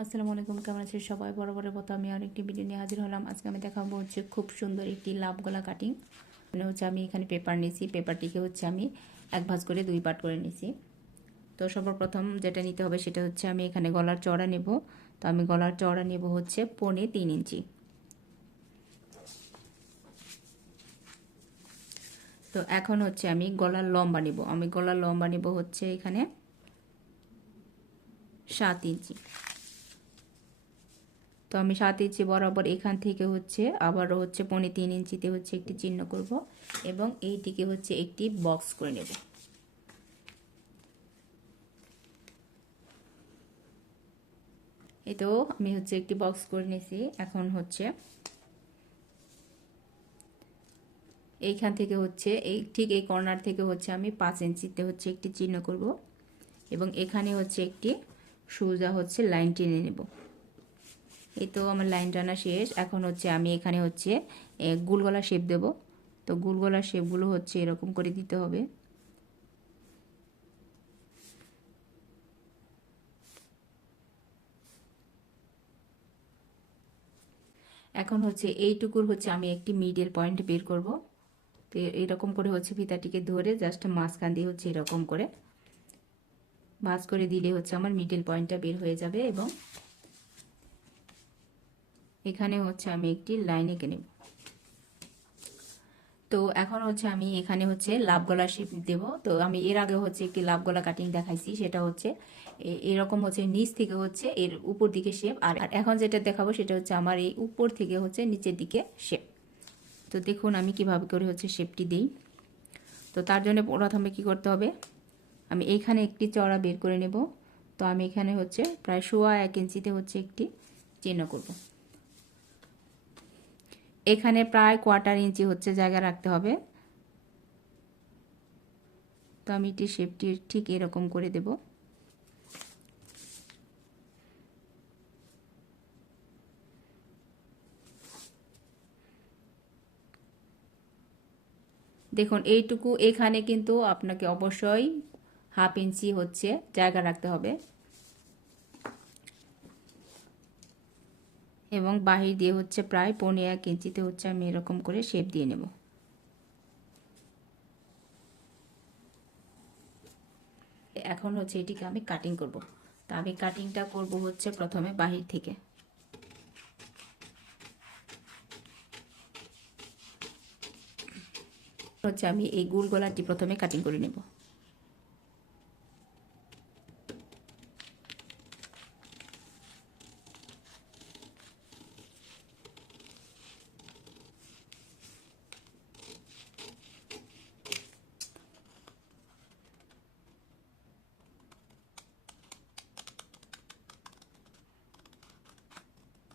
আসসালামু আলাইকুম, কেমন আছেন সবাই? বরাবরের মতো আমি আরেকটি ভিডিও নিয়ে হাজির হলাম। আজকে আমি দেখাবো হচ্ছে খুব সুন্দর একটি লাভ গলা কাটিং। মানে হচ্ছে আমি এখানে পেপার নিয়েছি, পেপারটিকে হচ্ছে আমি এক ভাঁজ করে দুই পার্ট করে নিয়েছি। তো সর্বপ্রথম যেটা নিতে হবে সেটা হচ্ছে আমি এখানে গলার চওড়া নেব। তো আমি গলার চওড়া নেব হচ্ছে 3.25 ইঞ্চি। তো এখন হচ্ছে আমি গলার লম্বা নেব। আমি গলার লম্বা নেব হচ্ছে এখানে 7 ইঞ্চি। তো আমি 7 ইঞ্চি বরাবর এখান থেকে হচ্ছে আবারও হচ্ছে 3.25 ইঞ্চিতে হচ্ছে একটি চিহ্ন করব এবং এইটিকে হচ্ছে একটি বক্স করে নেব। এই তো আমি হচ্ছে একটি বক্স করে নিয়েছি। এখন হচ্ছে এইখান থেকে হচ্ছে ঠিক এই কর্নার থেকে হচ্ছে আমি 5 ইঞ্চিতে হচ্ছে একটি চিহ্ন করব এবং এখানে হচ্ছে একটি সোজা হচ্ছে লাইন টেনে নেব। এই তো আমার লাইন টানা শেষ। এখন হচ্ছে আমি এখানে হচ্ছে গোল গলা শেপ দেব। তো গোল গলা শেপগুলো হচ্ছে এরকম করে দিতে হবে। এখন হচ্ছে এইটুকুর হচ্ছে আমি একটি মিডল পয়েন্ট বের করব। তো এরকম করে হচ্ছে ফিতাটিকে ধরে জাস্ট মাঝখান দিয়ে হচ্ছে এরকম করে ভাঁজ করে দিলে হচ্ছে আমার মিডল পয়েন্টটা বের হয়ে যাবে এবং এখানে হচ্ছে আমি একটি লাইন এঁকে নেব। তো এখন হচ্ছে আমি এখানে হচ্ছে লাভ গলা শেপ দেব। তো আমি এর আগে হচ্ছে একটি লাভ গলা কাটিং দেখাইছি, সেটা হচ্ছে এরকম হচ্ছে নিচ থেকে হচ্ছে এর উপর দিকে শেপ, আর এখন যেটা দেখাবো সেটা হচ্ছে আমার এই উপর থেকে হচ্ছে নিচের দিকে শেপ। তো দেখুন আমি কিভাবে করে হচ্ছে শেপটি দিই। তো তার জন্য প্রথমে কি করতে হবে, আমি এইখানে একটি চওড়া বের করে নেব। তো আমি এখানে হচ্ছে প্রায় 1.25 ইঞ্চিতে হচ্ছে একটি চিহ্ন করব। এখানে প্রায় 1/4 ইঞ্চি হচ্ছে জায়গা রাখতে হবে। তো আমি এটি শেপটি ঠিক এরকম করে দেব। দেখুন এইটুকু এখানে কিন্তু আপনাকে অবশ্যই 1/2 ইঞ্চি হচ্ছে জায়গা রাখতে হবে এবং বাহির দিয়ে হচ্ছে প্রায় 1.25 ইঞ্চিতে হচ্ছে আমি এরকম করে শেপ দিয়ে নেব। এখন হচ্ছে এটিকে আমি কাটিং করব। তা আমি কাটিংটা করব হচ্ছে প্রথমে বাহির থেকে। হচ্ছে আমি এই গোল গলাটি প্রথমে কাটিং করে নেব।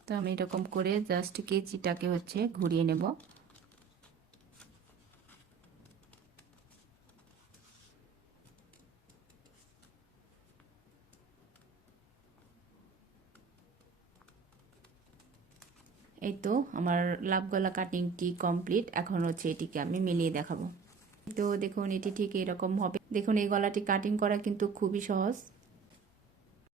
তো আমি এরকম করে জাস্ট কেচিটাকে হচ্ছে ঘুরিয়ে নেব। এই তো আমার লাভ গলা কাটিংটি কমপ্লিট। এখন হচ্ছে এটিকে আমি মিলিয়ে দেখাবো। তো দেখুন এটি ঠিক এরকম হবে। দেখুন এই গলাটি কাটিং করা কিন্তু খুবই সহজ।